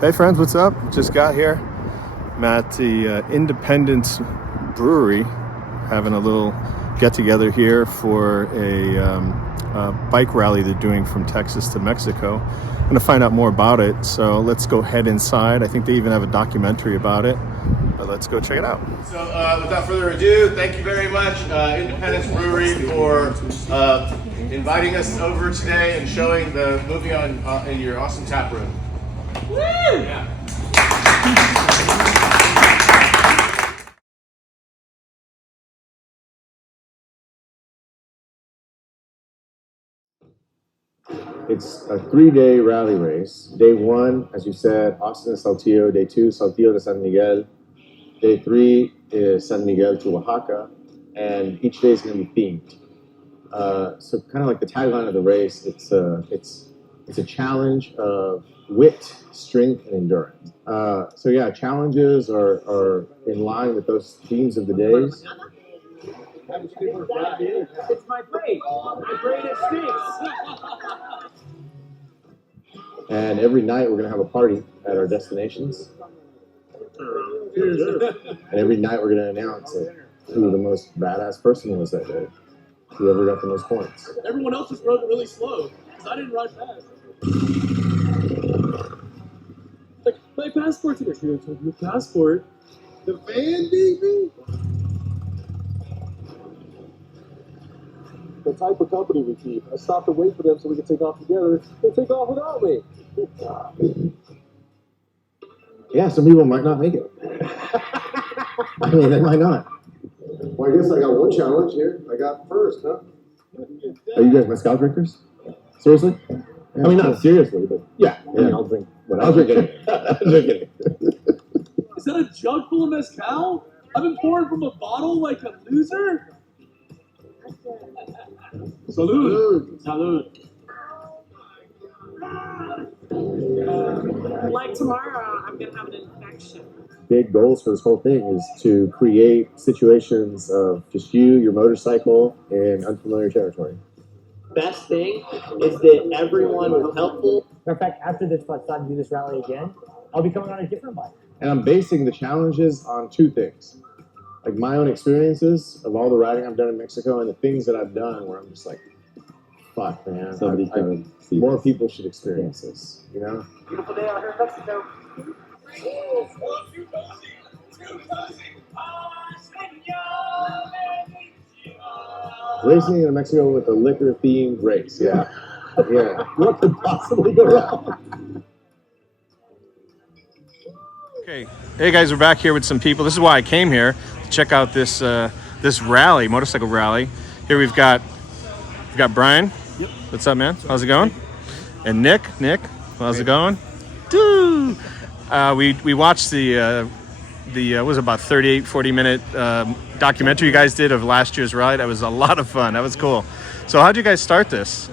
Hey friends, what's up? Just got here. I'm at the Independence Brewery having a little get together here for a bike rally they're doing from Texas to Mexico. I'm going to find out more about it, so let's go head inside. I think they even have a documentary about it, but let's go check it out. So without further ado, thank you very much Independence Brewery for inviting us over today and showing the movie in your awesome tap room. Woo! Yeah. It's a 3-day rally race. Day 1, as you said, Austin to Saltillo. Day 2, Saltillo to San Miguel. Day 3 is San Miguel to Oaxaca. And each day is going to be themed. So kind of like the tagline of the race, it's a challenge of wit, strength, and endurance. So yeah, challenges are in line with those themes of the days. It's my braid. My braid is stinks. And every night we're going to have a party at our destinations. And every night we're going to announce who the most badass person was that day. Whoever got the most points. Everyone else just rode really slow, because I didn't ride fast. Like, my passport's here. Here, take your passport. The van beat me? The type of company we keep. I stopped to wait for them so we could take off together. They take off without me. Yeah, some people might not make it. I mean, they might not. Well, I guess I got one challenge here. I got first, huh? Are you guys mezcal drinkers? Seriously? I mean, not seriously, but yeah. I mean, I'll drink what I'll drink it. Is that a jug full of mezcal? I've been pouring from a bottle like a loser? Salud. Salud. Like tomorrow, I'm gonna have an infection. Big goals for this whole thing is to create situations of just you, your motorcycle, in unfamiliar territory. Best thing is that everyone was helpful. Matter of fact, after this, if I decide to do this rally again, I'll be coming on a different bike. And I'm basing the challenges on 2 things. Like my own experiences of all the riding I've done in Mexico and the things that I've done where I'm just like, fuck, man. More people should experience this, you know? Beautiful day out here in Mexico. Racing in Mexico with a liquor-themed race, yeah. Yeah. What could possibly go wrong? Okay, hey guys, we're back here with some people. This is why I came here to check out this this rally, motorcycle rally. Here we've got Brian. Yep. What's up, man? How's it going? And Nick, how's it going? Dude, we watched the was about 40 minute documentary you guys did of last year's rally. That was a lot of fun. That was cool. So how'd you guys start this?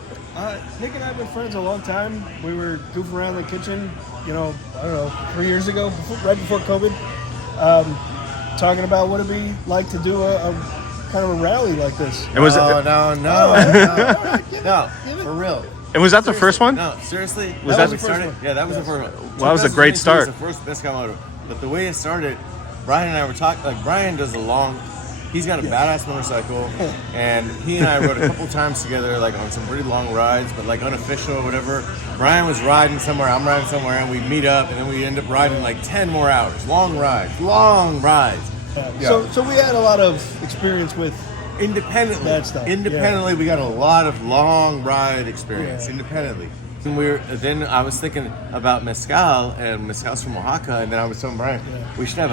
Nick and I have been friends a long time. We were goofing around in the kitchen, I don't know, 3 years ago, right before COVID, talking about what it'd be like to do a kind of a rally like this. And was No, for real. And was that the first one? No, seriously. Was that that the first one? Yeah, that was the first one. Well, that was a great start. Was the first Mezcal Moto. But the way it started, Brian and I were talking. Like Brian does he's got a badass motorcycle, and he and I rode a couple times together, like on some pretty long rides, but like unofficial or whatever. Brian was riding somewhere, I'm riding somewhere, and we meet up, and then we end up riding like 10 more hours. Long rides. Yeah. So we had a lot of experience with independently. That stuff. Independently, we got a lot of long ride experience. Independently. And then I was thinking about mezcal, and mezcal's from Oaxaca, and then I was telling Brian, we should have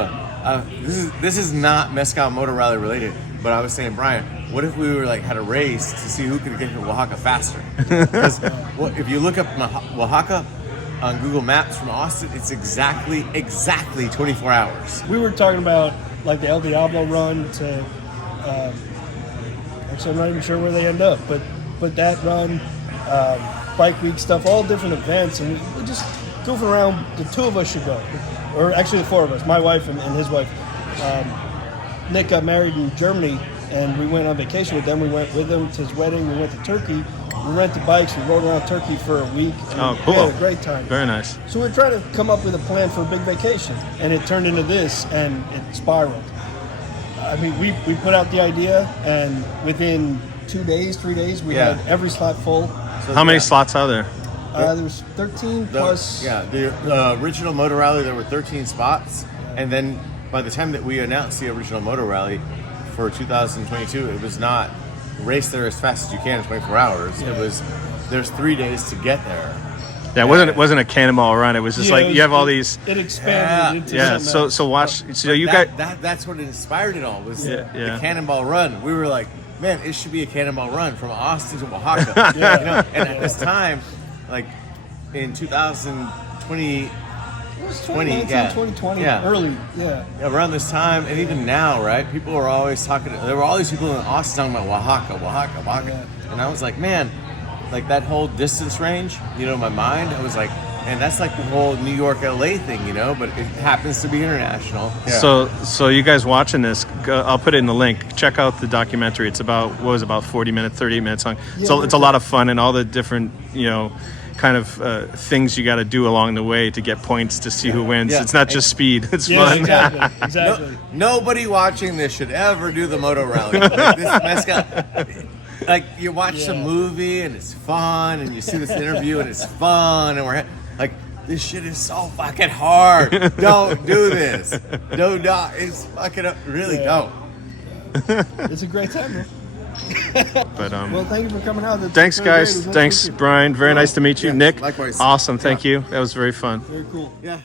this is not Mezcal Moto Rally related, but I was saying, Brian, what if we were had a race to see who could get to Oaxaca faster? Because if you look up Oaxaca on Google Maps from Austin, it's exactly 24 hours. We were talking about like the El Diablo run to, actually I'm not even sure where they end up, but that run, Bike Week stuff, all different events, and we just goofing around. The 2 of us should go, or actually the 4 of us, my wife and his wife. Nick got married in Germany, and we went on vacation with them. We went with him to his wedding. We went to Turkey, We rented bikes. We rode around Turkey for a week. And Oh, We cool. had a great time. Very nice. So we're trying to come up with a plan for a big vacation, and it turned into this, and it spiraled. I mean, we put out the idea, and within 2 days, 3 days, we Yeah. had every slot full. So, How many yeah. slots are there? There was 13 plus. The original Moto Rally, there were 13 spots, and then by the time that we announced the original Moto Rally for 2022, it was not race there as fast as you can in 24 hours. It was there's 3 days to get there. Yeah, it wasn't a cannonball run. It was just like you have all these. It expanded into Yeah. something So watch. So you That- guys. that's what inspired it all was Yeah. the Cannonball Run. We were like, man, it should be a Cannonball Run from Austin to Oaxaca. You know? And at this time, like in 2020, It was 20, 2020, yeah. early, yeah. around this time, and even now, right? People are always talking. There were all these people in Austin talking about Oaxaca, and I was like, man, like that whole distance range. You know, in my mind, I was like, and that's like the whole New York, LA thing, you know. But it happens to be international. So you guys watching this? I'll put it in the link. Check out the documentary. It's about 40 minutes, 38 minutes long. So it's a lot of fun and all the different kind of things you got to do along the way to get points to see who wins. Yeah. It's not just speed. It's Yeah, fun. exactly. Nobody watching this should ever do the Moto Rally. Like, this Mezcal, like you watch the movie and it's fun, and you see this interview and it's fun, and we're like, this shit is so fucking hard. Don't do this. No, it's fucking really don't. It's a great time, man. But Well, thank you for coming out. thanks, guys. Thanks, Brian. Very nice to meet you, Yeah, Nick. likewise. Awesome. Thank you. That was very fun. Very cool. Yeah.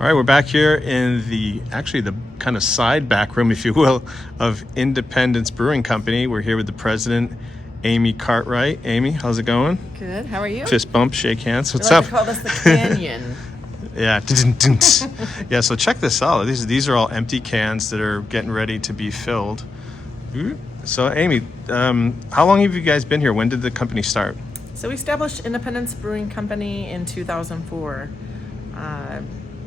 All right, we're back here in the kind of side back room, if you will, of Independence Brewing Company. We're here with the president, Amy Cartwright. Amy, how's it going? Good. How are you? Fist bump, shake hands. What's They like up? to call this the canyon. Yeah. Yeah, so check this out. These are all empty cans that are getting ready to be filled. So, Amy, how long have you guys been here? When did the company start? So we established Independence Brewing Company in 2004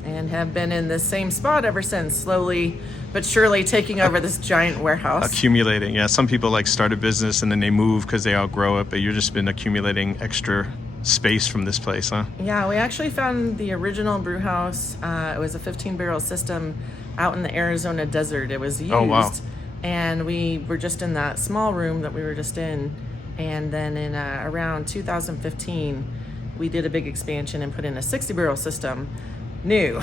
and have been in the same spot ever since, slowly but surely taking over this giant warehouse. Accumulating. Yeah, some people start a business and then they move because they outgrow it, but you've just been accumulating extra space from this place, huh? Yeah, we actually found the original brew house. It was a 15-barrel system out in the Arizona desert. It was used. Oh, wow. And we were just in that small room that we were just in. And then in around 2015, we did a big expansion and put in a 60-barrel system, new,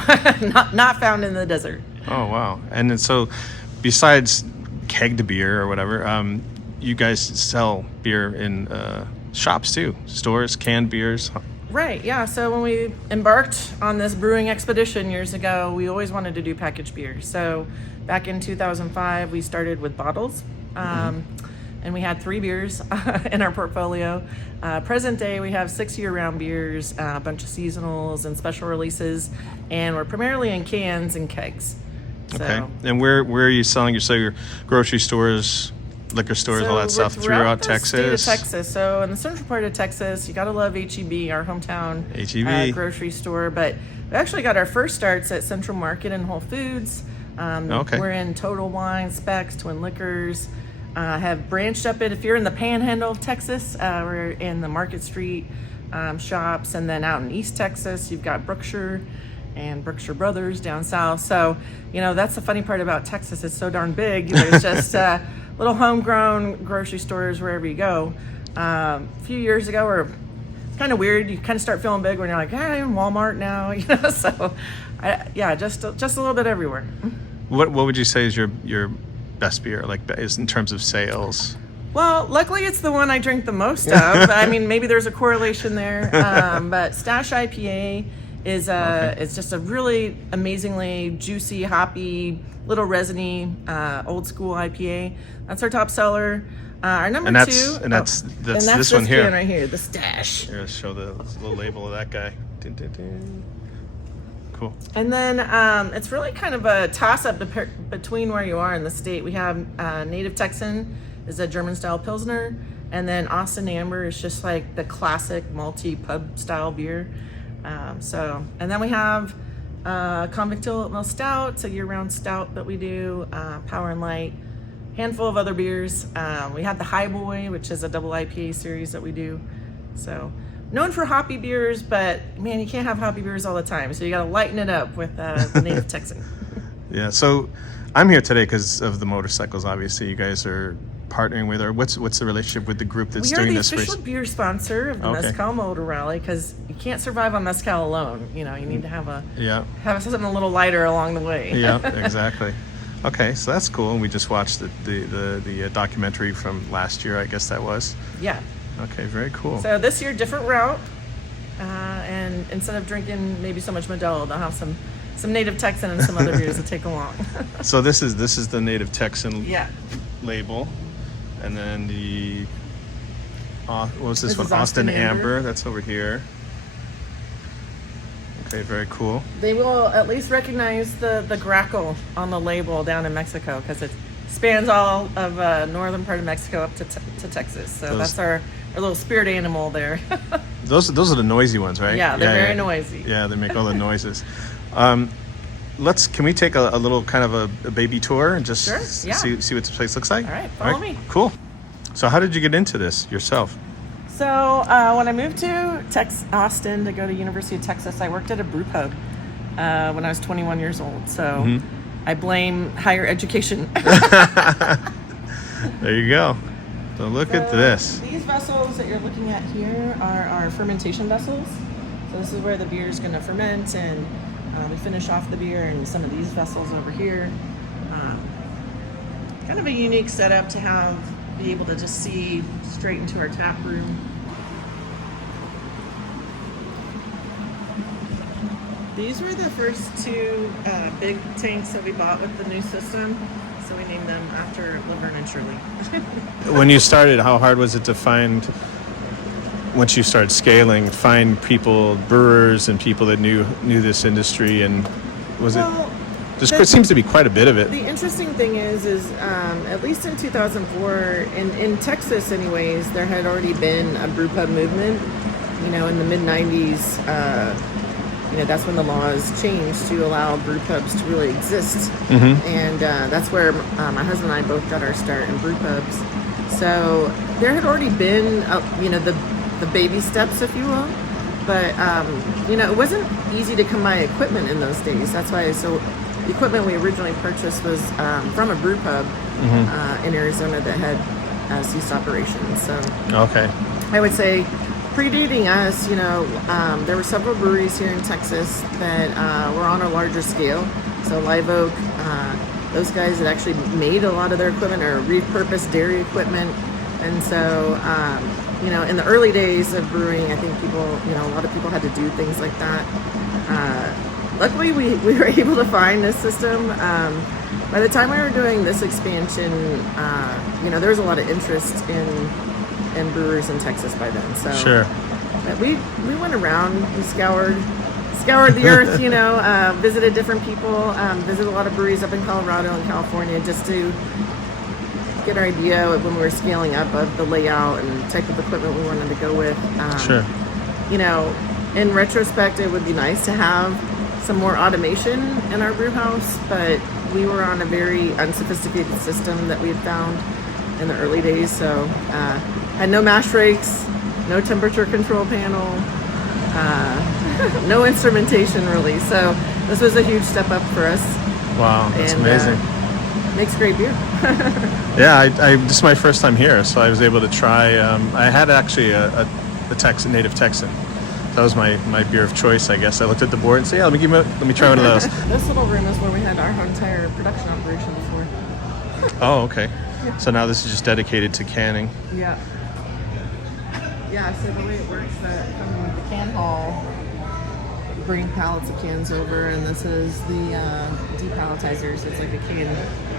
not found in the desert. Oh, wow. And then so besides kegged beer or whatever, you guys sell beer in shops too, stores, canned beers. Right, yeah. So when we embarked on this brewing expedition years ago, we always wanted to do packaged beer. So back in 2005, we started with bottles. And we had 3 beers in our portfolio. Present day, we have 6 year-round beers, a bunch of seasonals and special releases, and we're primarily in cans and kegs. So, Okay. And where are you selling? You sell your grocery stores, liquor stores, all that we're stuff throughout the state of Texas? Texas. So in the central part of Texas, you gotta love HEB, our hometown HEB. grocery store. But we actually got our first starts at Central Market and Whole Foods. Okay. We're in Total Wine, Specs, Twin Liquors. Have branched up in, if you're in the panhandle of Texas, we're in the Market Street shops, and then out in East Texas, you've got Brookshire and Brookshire Brothers down south. So, that's the funny part about Texas. It's so darn big. There's just little homegrown grocery stores wherever you go. A few years ago, it's kind of weird. You kind of start feeling big when you're like, I'm in Walmart now, So, just a little bit everywhere. What would you say is your best beer, is in terms of sales? Well, luckily it's the one I drink the most of. I mean, maybe there's a correlation there. But Stash IPA is it's just a really amazingly juicy, hoppy, little resiny, old school IPA. That's our top seller. Our number two. And that's this one here. Can right here, the Stash. Here, let's show the little label of that guy. Dun, dun, dun. Cool. And then it's really kind of a toss-up between where you are in the state. We have Native Texan is a German-style Pilsner, and then Austin Amber is just like the classic malty pub-style beer. And then we have Convict Oatmeal Stout. It's a year-round stout that we do, Power and Light, handful of other beers. We had the Highboy, which is a double IPA series that we do. So known for hoppy beers, but man, you can't have hoppy beers all the time. So you got to lighten it up with the Native Texan. Yeah. So I'm here today because of the motorcycles. Obviously, you guys are partnering with, or what's the relationship with the group that's doing this race? We are the official beer sponsor of the Mezcal Moto Rally, because you can't survive on mezcal alone. You know, you need to have something a little lighter along the way. Yeah, exactly. Okay, so that's cool. We just watched the documentary from last year, I guess that was. Yeah. Okay, very cool. So this year, different route, and instead of drinking maybe so much Modelo, they'll have some Native Texan and some other beers to take along. So this is the Native Texan label. And then the, what was this one? Austin Amber. That's over here. Okay, very cool. They will at least recognize the grackle on the label down in Mexico, because it spans all of northern part of Mexico up to Texas. So that's our little spirit animal there. Those are the noisy ones, right? Yeah, they're very noisy. Yeah, they make all the noises. Can we take a little kind of a baby tour and just see what this place looks like? All right, follow me. Cool. So how did you get into this yourself? So when I moved to Austin to go to University of Texas, I worked at a brew pub when I was 21 years old. So I blame higher education. There you go. So look at this. These vessels that you're looking at here are our fermentation vessels. So this is where the beer is going to ferment, and we finish off the beer in some of these vessels over here. Kind of a unique setup to be able to just see straight into our tap room. These were the first two big tanks that we bought with the new system. So we named them after Laverne and Shirley. When you started, how hard was it to find, once you started scaling, find people, brewers and people that knew this industry? And it seems to be quite a bit of it. The interesting thing is at least in 2004, in Texas anyways, there had already been a brew pub movement. You know, in the mid 90s, that's when the laws changed to allow brew pubs to really exist. And that's where my husband and I both got our start in brew pubs. So there had already been, the baby steps, if you will. But, it wasn't easy to come by equipment in those days. That's why, the equipment we originally purchased was from a brew pub in Arizona that had ceased operations. So I would say, predating us, there were several breweries here in Texas that were on a larger scale. So Live Oak, those guys that actually made a lot of their equipment or repurposed dairy equipment. And so, in the early days of brewing, I think a lot of people had to do things like that. Luckily, we were able to find this system. By the time we were doing this expansion, there was a lot of interest in brewers in Texas by then. So but we went around, we scoured the earth, visited different people, visited a lot of breweries up in Colorado and California, just to get an idea of when we were scaling up of the layout and type of equipment we wanted to go with. In retrospect, it would be nice to have some more automation in our brew house, but we were on a very unsophisticated system that we had found in the early days. So had no mash rakes, no temperature control panel, no instrumentation really. So this was a huge step up for us. Wow, that's amazing. Makes great beer. Yeah, this is my first time here, so I was able to try. I had actually a Native Texan. That was my beer of choice, I guess. I looked at the board and said, let me try one of those. This little room is where we had our entire production operation before. Oh, okay. So now this is just dedicated to canning. Yeah. Yeah, so the way it works, from the can hall, bring pallets of cans over, and this is the depalletizer, so it's like a can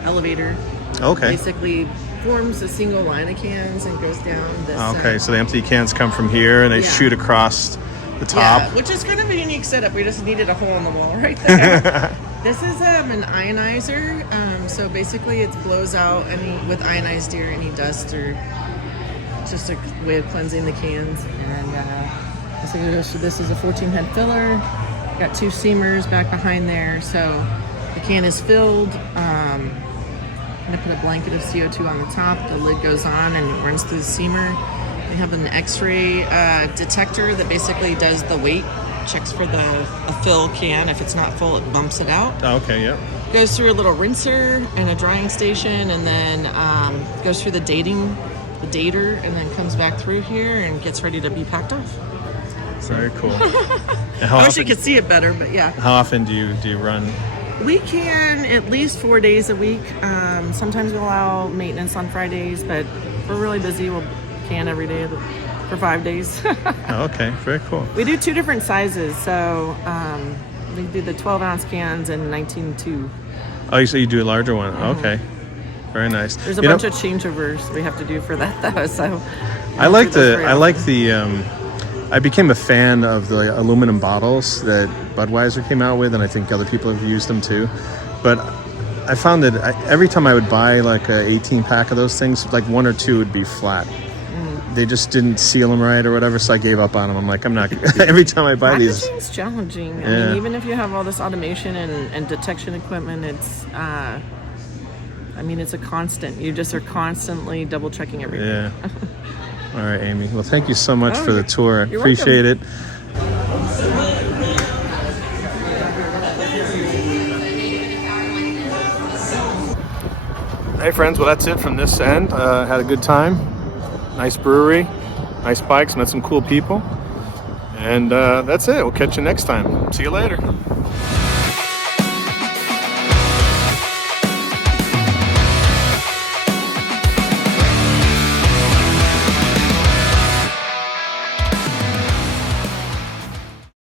elevator. Okay. Basically forms a single line of cans and goes down this. Okay, so the empty cans come from here and they shoot across the top. Yeah, which is kind of a unique setup. We just needed a hole in the wall right there. This is an ionizer, so basically it blows out with ionized air any dust, or just a way of cleansing the cans. And so this is a 14 head filler. Got 2 seamers back behind there, so the can is filled. I'm gonna put a blanket of CO2 on the top. The lid goes on and it runs through the steamer. We have an X-ray detector that basically does the weight, checks for a fill can. If it's not full, it bumps it out. Oh, okay, yep. Goes through a little rinser and a drying station, and then goes through the dater, and then comes back through here and gets ready to be packed off. Very cool. I wish you could see it better, but yeah. How often do you run? We can at least 4 days a week. Sometimes we'll allow maintenance on Fridays, but if we're really busy, we'll can every day for 5 days. Oh, okay, very cool. We do 2 different sizes, so we do the 12-ounce cans and 19.2. Oh, so you do a larger one. Okay, very nice. There's a bunch of changeovers we have to do for that, though. So I became a fan of the aluminum bottles that Budweiser came out with, and I think other people have used them too. But I found that every time I would buy like a 18-pack of those things, like 1 or 2 would be flat. They just didn't seal them right or whatever, so I gave up on them. I'm like, I'm not. Every time I buy these, packaging's challenging. Yeah. I mean, even if you have all this automation and detection equipment, it's it's a constant. You just are constantly double checking everything. Yeah. All right, Amy. Well, thank you so much for the tour. You're Appreciate welcome. it. Hey friends, well that's it from this end. Had a good time. Nice brewery, nice bikes, met some cool people. And that's it. We'll catch you next time. See you later.